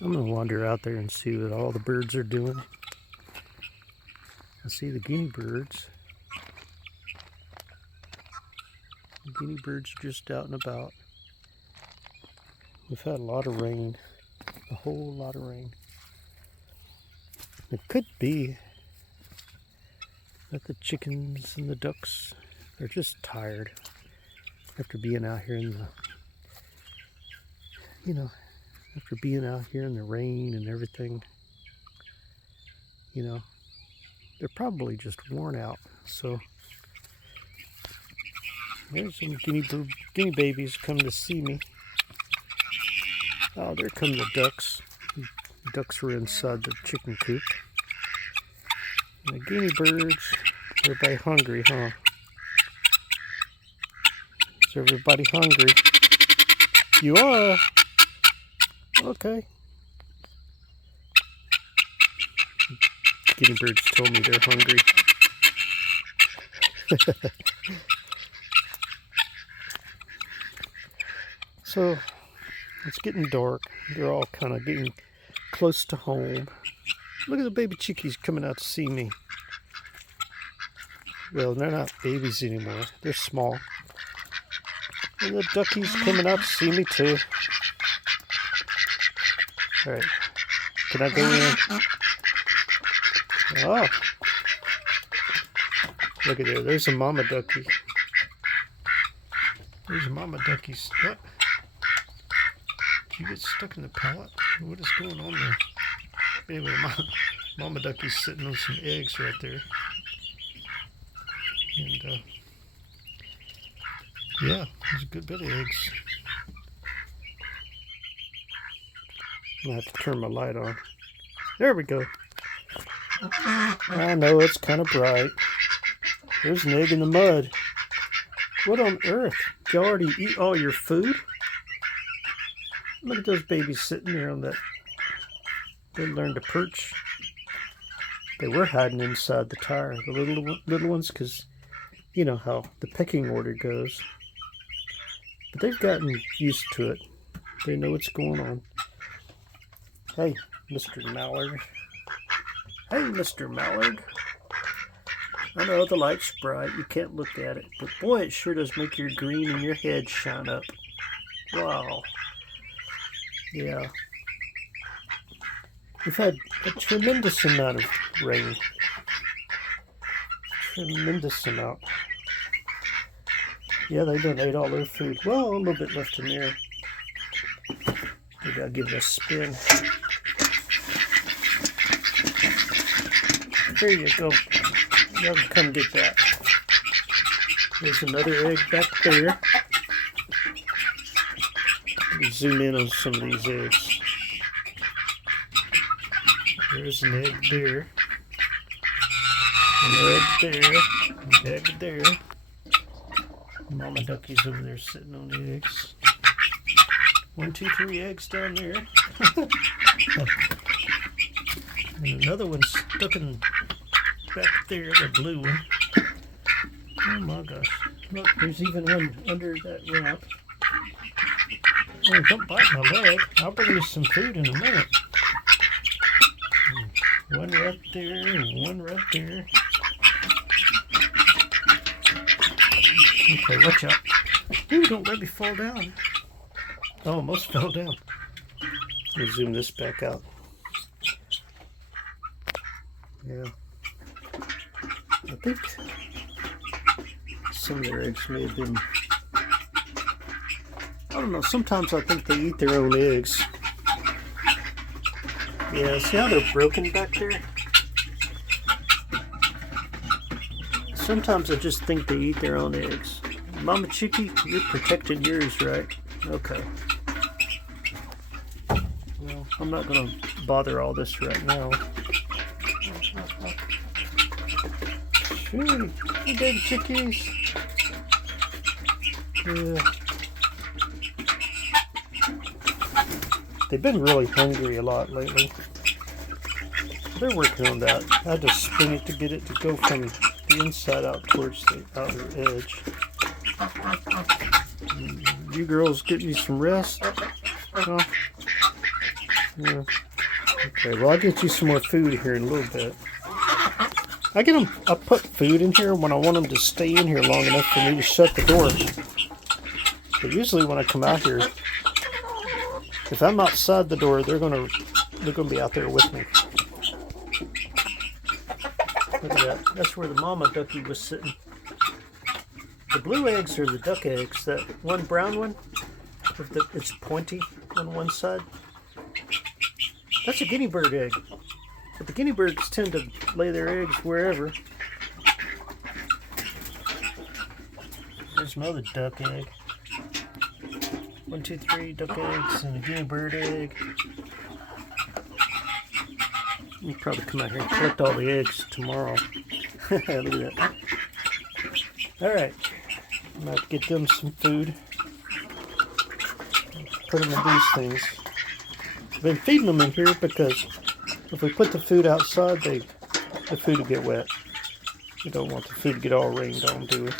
I'm going to wander out there and see what all the birds are doing. I see the guinea birds. The guinea birds are just out and about. We've had a lot of rain, a whole lot of rain. It could be that the chickens and the ducks are just tired after being out here in the, after being out here in the rain and everything. They're probably just worn out. So there's some guinea babies come to see me. Oh, there come the ducks. The ducks were inside the chicken coop. And the guinea birds, everybody hungry, huh? Is everybody hungry? You are? Okay. Guinea birds told me they're hungry. So, it's getting dark. They're all kind of getting close to home. Look at the baby chickies coming out to see me. Well, they're not babies anymore. They're small. And the duckies coming out to see me too. Alright. Can I go in? Oh. Look at there. There's a mama ducky. There's mama duckies. What? Did you get stuck in the pallet? What is going on there? Anyway, mama ducky's sitting on some eggs right there. And, yeah, there's a good bit of eggs. I'm going to have to turn my light on. There we go. I know, it's kind of bright. There's an egg in the mud. What on earth? Did you already eat all your food? Look at those babies sitting there on that. They learned to perch. They were hiding inside the tire, the little ones, because you know how the pecking order goes. But they've gotten used to it. They know what's going on. Hey, Mr. Mallard. Hey, Mr. Mallard. I know the light's bright, you can't look at it, but boy, it sure does make your green and your head shine up. Wow. Yeah. We've had a tremendous amount of rain. Tremendous amount. Yeah, they done ate all their food. Well, a little bit left in there. Maybe I'll give it a spin. There you go. Y'all can come get that. There's another egg back there. Let me zoom in on some of these eggs. There's an egg there. An egg there. An egg there. Mama ducky's over there sitting on the eggs. 1, 2, 3 eggs down there. And another one stuck in back there, the blue one. Oh my gosh. Look, there's even one under that rock. Oh, don't bite my leg. I'll bring you some food in a minute. One right there and one right there. Okay, watch out. Ooh, don't let me fall down. I almost fell down. Let me zoom this back out. Yeah. I think some of their eggs may have been, I don't know, sometimes I think they eat their own eggs. Yeah, see how they're broken back there? Sometimes I just think they eat their own eggs. Mama Chickie, you're protecting yours, right? Okay. Well, I'm not going to bother all this right now. Sure, hey baby chickies. Yeah. They've been really hungry a lot lately. They're working on that. I had to spin it to get it to go from the inside out towards the outer edge. You girls getting you some rest? Oh. Yeah. Okay, well, I'll get you some more food here in a little bit. I put food in here when I want them to stay in here long enough for me to shut the door. But usually when I come out here, if I'm outside the door, they're gonna be out there with me. Look at that. That's where the mama ducky was sitting. The blue eggs are the duck eggs. That one brown one, it's pointy on one side. That's a guinea bird egg. But the guinea birds tend to lay their eggs wherever. There's another duck egg. 1, 2, 3 duck eggs and a guinea bird egg. We'll probably come out here and collect all the eggs tomorrow. Look at that. Alright. I'm going to have to get them some food. Put them in these things. I've been feeding them in here because if we put the food outside, the food will get wet. We don't want the food to get all rained on, do we?